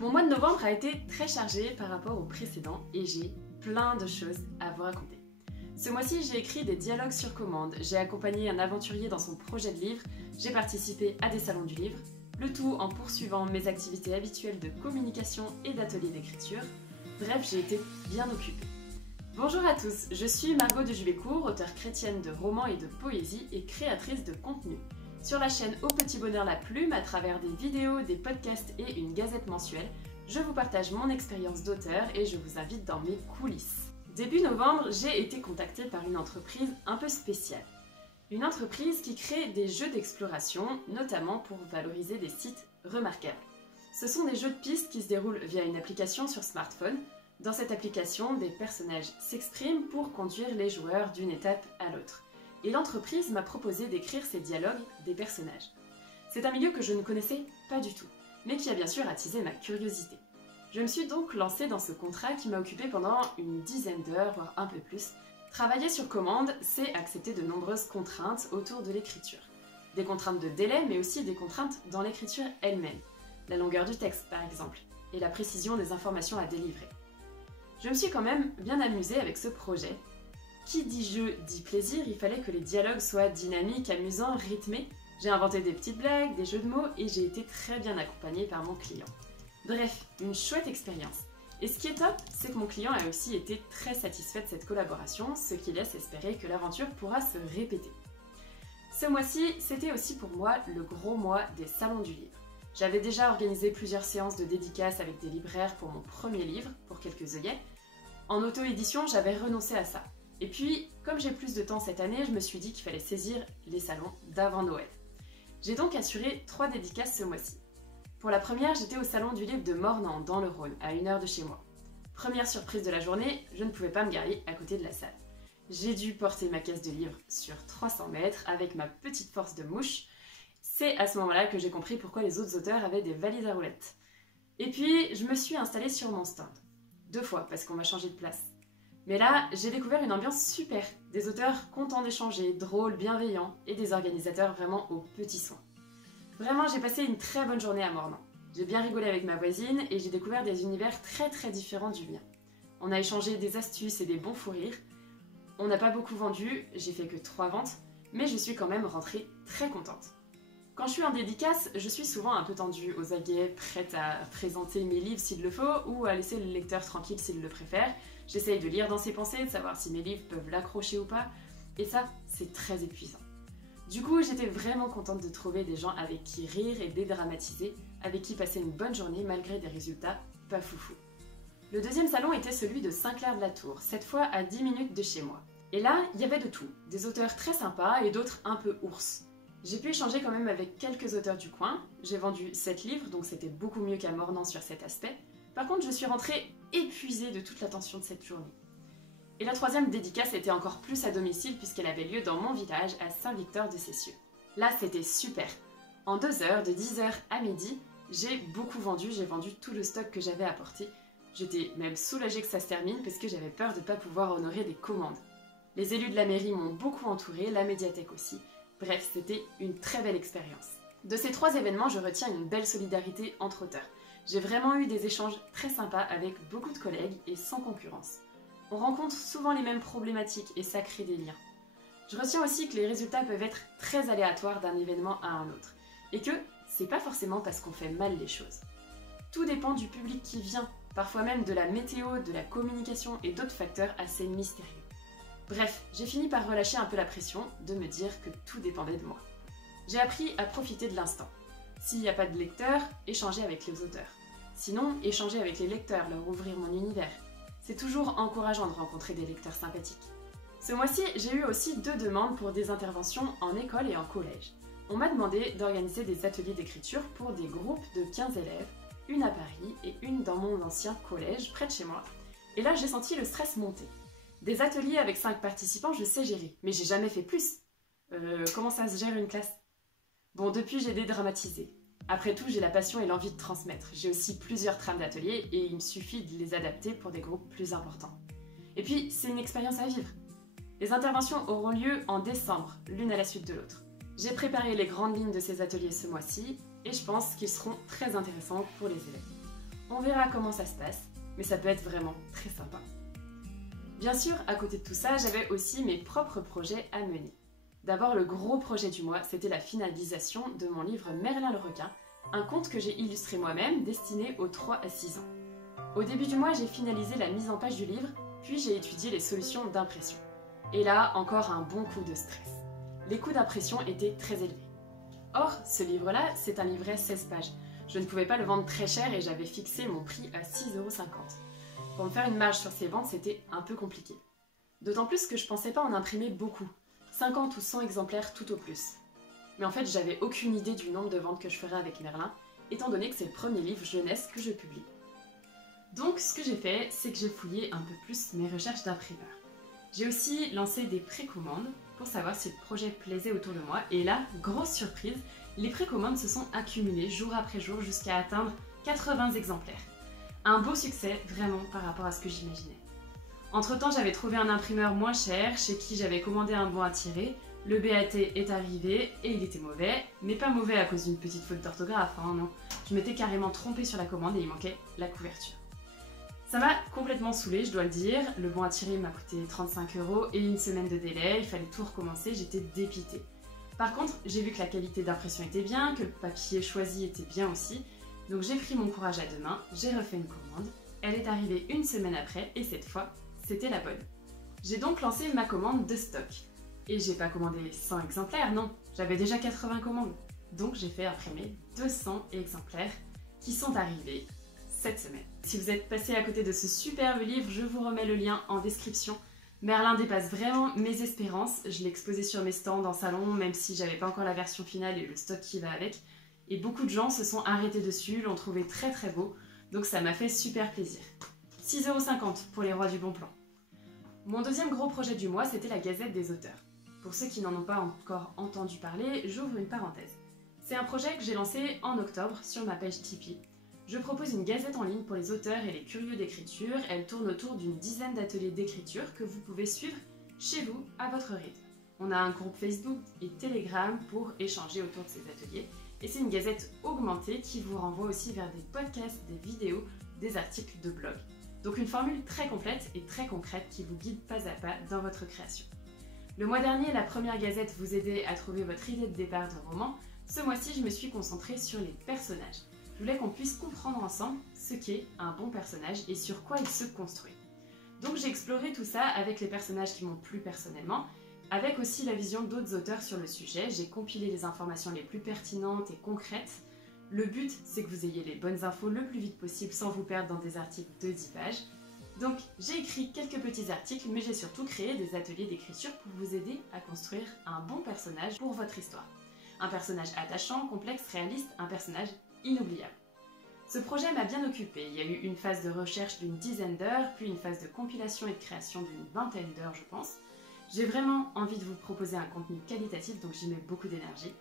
Mon mois de novembre a été très chargé par rapport au précédent et j'ai plein de choses à vous raconter. Ce mois-ci, j'ai écrit des dialogues sur commande, j'ai accompagné un aventurier dans son projet de livre, j'ai participé à des salons du livre, le tout en poursuivant mes activités habituelles de communication et d'atelier d'écriture. Bref, j'ai été bien occupée. Bonjour à tous, je suis Margot de Jubécourt, auteure chrétienne de romans et de poésie et créatrice de contenu. Sur la chaîne Au Petit Bonheur la Plume, à travers des vidéos, des podcasts et une gazette mensuelle, je vous partage mon expérience d'auteur et je vous invite dans mes coulisses. Début novembre, j'ai été contactée par une entreprise un peu spéciale. Une entreprise qui crée des jeux d'exploration, notamment pour valoriser des sites remarquables. Ce sont des jeux de pistes qui se déroulent via une application sur smartphone. Dans cette application, des personnages s'expriment pour conduire les joueurs d'une étape à l'autre. Et l'entreprise m'a proposé d'écrire ces dialogues des personnages. C'est un milieu que je ne connaissais pas du tout, mais qui a bien sûr attisé ma curiosité. Je me suis donc lancée dans ce contrat qui m'a occupée pendant une dizaine d'heures, voire un peu plus. Travailler sur commande, c'est accepter de nombreuses contraintes autour de l'écriture. Des contraintes de délai, mais aussi des contraintes dans l'écriture elle-même. La longueur du texte, par exemple, et la précision des informations à délivrer. Je me suis quand même bien amusée avec ce projet. Qui dit jeu dit plaisir, il fallait que les dialogues soient dynamiques, amusants, rythmés. J'ai inventé des petites blagues, des jeux de mots et j'ai été très bien accompagnée par mon client. Bref, une chouette expérience. Et ce qui est top, c'est que mon client a aussi été très satisfait de cette collaboration, ce qui laisse espérer que l'aventure pourra se répéter. Ce mois-ci, c'était aussi pour moi le gros mois des salons du livre. J'avais déjà organisé plusieurs séances de dédicaces avec des libraires pour mon premier livre, pour quelques œillets. En auto-édition, j'avais renoncé à ça. Et puis, comme j'ai plus de temps cette année, je me suis dit qu'il fallait saisir les salons d'avant Noël. J'ai donc assuré 3 dédicaces ce mois-ci. Pour la première, j'étais au salon du livre de Mornan, dans le Rhône, à 1 heure de chez moi. Première surprise de la journée, je ne pouvais pas me garer à côté de la salle. J'ai dû porter ma caisse de livres sur 300 mètres avec ma petite force de mouche. C'est à ce moment-là que j'ai compris pourquoi les autres auteurs avaient des valises à roulettes. Et puis, je me suis installée sur mon stand. 2 fois, parce qu'on m'a changé de place. Mais là, j'ai découvert une ambiance super, des auteurs contents d'échanger, drôles, bienveillants, et des organisateurs vraiment aux petits soins. Vraiment, j'ai passé une très bonne journée à Mornan. J'ai bien rigolé avec ma voisine et j'ai découvert des univers très différents du mien. On a échangé des astuces et des bons fous rires. On n'a pas beaucoup vendu, j'ai fait que 3 ventes, mais je suis quand même rentrée très contente. Quand je suis en dédicace, je suis souvent un peu tendue, aux aguets, prête à présenter mes livres s'il le faut ou à laisser le lecteur tranquille s'il le préfère. J'essaye de lire dans ses pensées, de savoir si mes livres peuvent l'accrocher ou pas, et ça, c'est très épuisant. Du coup, j'étais vraiment contente de trouver des gens avec qui rire et dédramatiser, avec qui passer une bonne journée malgré des résultats pas foufou. Le deuxième salon était celui de Saint-Clair-de-la-Tour, cette fois à 10 minutes de chez moi. Et là, il y avait de tout, des auteurs très sympas et d'autres un peu ours. J'ai pu échanger quand même avec quelques auteurs du coin, j'ai vendu 7 livres, donc c'était beaucoup mieux qu'à Mornan sur cet aspect. Par contre, je suis rentrée épuisée de toute l'attention de cette journée. Et la troisième dédicace était encore plus à domicile puisqu'elle avait lieu dans mon village à Saint-Victor-de-Cessieux. Là, c'était super. En 2 heures, de 10h à midi, j'ai beaucoup vendu, j'ai vendu tout le stock que j'avais apporté. J'étais même soulagée que ça se termine parce que j'avais peur de ne pas pouvoir honorer des commandes. Les élus de la mairie m'ont beaucoup entourée, la médiathèque aussi. Bref, c'était une très belle expérience. De ces 3 événements, je retiens une belle solidarité entre auteurs. J'ai vraiment eu des échanges très sympas avec beaucoup de collègues et sans concurrence. On rencontre souvent les mêmes problématiques et ça crée des liens. Je retiens aussi que les résultats peuvent être très aléatoires d'un événement à un autre et que c'est pas forcément parce qu'on fait mal les choses. Tout dépend du public qui vient, parfois même de la météo, de la communication et d'autres facteurs assez mystérieux. Bref, j'ai fini par relâcher un peu la pression de me dire que tout dépendait de moi. J'ai appris à profiter de l'instant. S'il n'y a pas de lecteurs, échanger avec les auteurs. Sinon, échanger avec les lecteurs, leur ouvrir mon univers. C'est toujours encourageant de rencontrer des lecteurs sympathiques. Ce mois-ci, j'ai eu aussi 2 demandes pour des interventions en école et en collège. On m'a demandé d'organiser des ateliers d'écriture pour des groupes de 15 élèves, une à Paris et une dans mon ancien collège près de chez moi. Et là, j'ai senti le stress monter. Des ateliers avec 5 participants, je sais gérer, mais j'ai jamais fait plus. Comment ça se gère une classe? Bon, depuis, j'ai dédramatisé. Après tout, j'ai la passion et l'envie de transmettre. J'ai aussi plusieurs trames d'ateliers et il me suffit de les adapter pour des groupes plus importants. Et puis, c'est une expérience à vivre. Les interventions auront lieu en décembre, l'une à la suite de l'autre. J'ai préparé les grandes lignes de ces ateliers ce mois-ci et je pense qu'ils seront très intéressants pour les élèves. On verra comment ça se passe, mais ça peut être vraiment très sympa. Bien sûr, à côté de tout ça, j'avais aussi mes propres projets à mener. D'abord, le gros projet du mois, c'était la finalisation de mon livre Merlin le requin, un conte que j'ai illustré moi-même, destiné aux 3 à 6 ans. Au début du mois, j'ai finalisé la mise en page du livre, puis j'ai étudié les solutions d'impression. Et là, encore un bon coup de stress. Les coûts d'impression étaient très élevés. Or, ce livre-là, c'est un livret 16 pages. Je ne pouvais pas le vendre très cher et j'avais fixé mon prix à 6,50 €. Pour me faire une marge sur ces ventes, c'était un peu compliqué. D'autant plus que je pensais pas en imprimer beaucoup, 50 ou 100 exemplaires tout au plus. Mais en fait, j'avais aucune idée du nombre de ventes que je ferais avec Merlin, étant donné que c'est le premier livre jeunesse que je publie. Donc, ce que j'ai fait, c'est que j'ai fouillé un peu plus mes recherches d'imprimeur. J'ai aussi lancé des précommandes pour savoir si le projet plaisait autour de moi, et là, grosse surprise, les précommandes se sont accumulées jour après jour jusqu'à atteindre 80 exemplaires. Un beau succès, vraiment, par rapport à ce que j'imaginais. Entre-temps, j'avais trouvé un imprimeur moins cher, chez qui j'avais commandé un bon à tirer. Le BAT est arrivé, et il était mauvais, mais pas mauvais à cause d'une petite faute d'orthographe, hein, non. Je m'étais carrément trompée sur la commande et il manquait la couverture. Ça m'a complètement saoulée, je dois le dire. Le bon à tirer m'a coûté 35 € et une semaine de délai, il fallait tout recommencer, j'étais dépitée. Par contre, j'ai vu que la qualité d'impression était bien, que le papier choisi était bien aussi, donc j'ai pris mon courage à deux mains, j'ai refait une commande, elle est arrivée une semaine après et cette fois, c'était la bonne. J'ai donc lancé ma commande de stock. Et j'ai pas commandé 100 exemplaires, non, j'avais déjà 80 commandes. Donc j'ai fait imprimer 200 exemplaires qui sont arrivés cette semaine. Si vous êtes passé à côté de ce superbe livre, je vous remets le lien en description. Merlin dépasse vraiment mes espérances. Je l'ai exposé sur mes stands en salon, même si j'avais pas encore la version finale et le stock qui va avec. Et beaucoup de gens se sont arrêtés dessus, l'ont trouvé très très beau. Donc ça m'a fait super plaisir. 6,50 € pour les rois du bon plan. Mon deuxième gros projet du mois, c'était la Gazette des auteurs. Pour ceux qui n'en ont pas encore entendu parler, j'ouvre une parenthèse. C'est un projet que j'ai lancé en octobre sur ma page Tipeee. Je propose une gazette en ligne pour les auteurs et les curieux d'écriture. Elle tourne autour d'une dizaine d'ateliers d'écriture que vous pouvez suivre chez vous à votre rythme. On a un groupe Facebook et Telegram pour échanger autour de ces ateliers. Et c'est une gazette augmentée qui vous renvoie aussi vers des podcasts, des vidéos, des articles de blog. Donc une formule très complète et très concrète qui vous guide pas à pas dans votre création. Le mois dernier, la première gazette vous aidait à trouver votre idée de départ de roman. Ce mois-ci, je me suis concentrée sur les personnages. Je voulais qu'on puisse comprendre ensemble ce qu'est un bon personnage et sur quoi il se construit. Donc j'ai exploré tout ça avec les personnages qui m'ont plu personnellement, avec aussi la vision d'autres auteurs sur le sujet. J'ai compilé les informations les plus pertinentes et concrètes. Le but, c'est que vous ayez les bonnes infos le plus vite possible sans vous perdre dans des articles de 10 pages. Donc j'ai écrit quelques petits articles, mais j'ai surtout créé des ateliers d'écriture pour vous aider à construire un bon personnage pour votre histoire. Un personnage attachant, complexe, réaliste, un personnage inoubliable. Ce projet m'a bien occupée. Il y a eu une phase de recherche d'une dizaine d'heures, puis une phase de compilation et de création d'une vingtaine d'heures, je pense. J'ai vraiment envie de vous proposer un contenu qualitatif, donc j'y mets beaucoup d'énergie.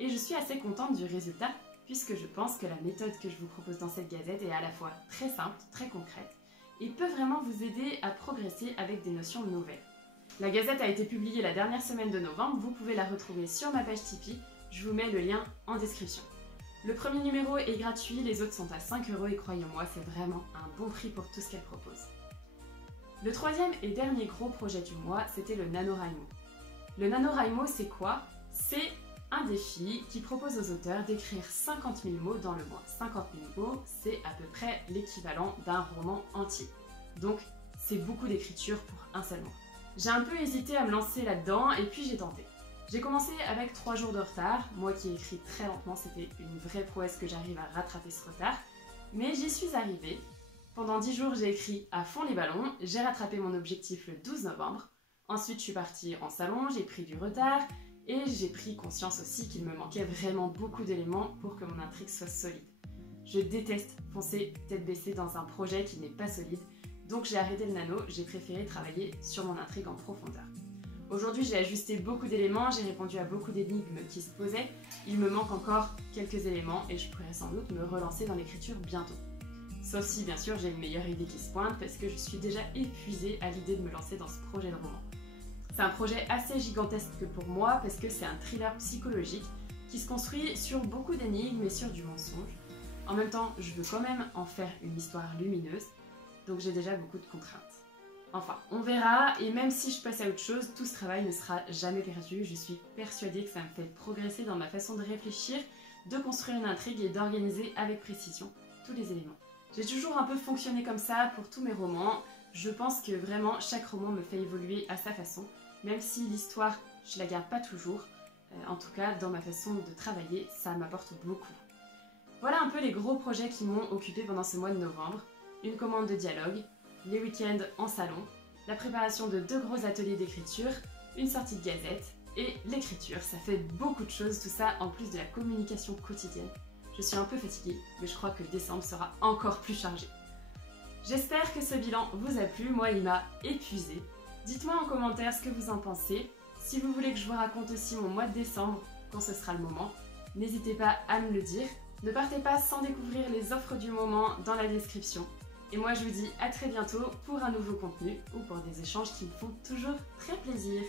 Et je suis assez contente du résultat, puisque je pense que la méthode que je vous propose dans cette gazette est à la fois très simple, très concrète, et peut vraiment vous aider à progresser avec des notions nouvelles. La gazette a été publiée la dernière semaine de novembre, vous pouvez la retrouver sur ma page Tipeee, je vous mets le lien en description. Le premier numéro est gratuit, les autres sont à 5 € et croyez-moi, c'est vraiment un bon prix pour tout ce qu'elle propose. Le troisième et dernier gros projet du mois, c'était le NaNoWriMo. Le NaNoWriMo, c'est quoi? C'est un défi qui propose aux auteurs d'écrire 50 000 mots dans le mois. 50 000 mots, c'est à peu près l'équivalent d'un roman entier. Donc, c'est beaucoup d'écriture pour un seul mois. J'ai un peu hésité à me lancer là-dedans et puis j'ai tenté. J'ai commencé avec 3 jours de retard. Moi qui ai écrit très lentement, c'était une vraie prouesse que j'arrive à rattraper ce retard. Mais j'y suis arrivée. Pendant 10 jours, j'ai écrit à fond les ballons. J'ai rattrapé mon objectif le 12 novembre. Ensuite, je suis partie en salon, j'ai pris du retard. Et j'ai pris conscience aussi qu'il me manquait vraiment beaucoup d'éléments pour que mon intrigue soit solide. Je déteste foncer tête baissée dans un projet qui n'est pas solide. Donc j'ai arrêté le nano, j'ai préféré travailler sur mon intrigue en profondeur. Aujourd'hui, j'ai ajusté beaucoup d'éléments, j'ai répondu à beaucoup d'énigmes qui se posaient. Il me manque encore quelques éléments et je pourrais sans doute me relancer dans l'écriture bientôt. Sauf si, bien sûr, j'ai une meilleure idée qui se pointe parce que je suis déjà épuisée à l'idée de me lancer dans ce projet de roman. C'est un projet assez gigantesque pour moi parce que c'est un thriller psychologique qui se construit sur beaucoup d'énigmes et sur du mensonge. En même temps, je veux quand même en faire une histoire lumineuse, donc j'ai déjà beaucoup de contraintes. Enfin, on verra, et même si je passe à autre chose, tout ce travail ne sera jamais perdu. Je suis persuadée que ça me fait progresser dans ma façon de réfléchir, de construire une intrigue et d'organiser avec précision tous les éléments. J'ai toujours un peu fonctionné comme ça pour tous mes romans. Je pense que vraiment chaque roman me fait évoluer à sa façon, même si l'histoire, je la garde pas toujours. En tout cas, dans ma façon de travailler, ça m'apporte beaucoup. Voilà un peu les gros projets qui m'ont occupée pendant ce mois de novembre. Une commande de dialogue, les week-ends en salon, la préparation de 2 gros ateliers d'écriture, une sortie de gazette et l'écriture. Ça fait beaucoup de choses, tout ça en plus de la communication quotidienne. Je suis un peu fatiguée, mais je crois que décembre sera encore plus chargé. J'espère que ce bilan vous a plu, moi il m'a épuisée. Dites-moi en commentaire ce que vous en pensez. Si vous voulez que je vous raconte aussi mon mois de décembre, quand ce sera le moment, n'hésitez pas à me le dire. Ne partez pas sans découvrir les offres du moment dans la description. Et moi je vous dis à très bientôt pour un nouveau contenu ou pour des échanges qui me font toujours très plaisir.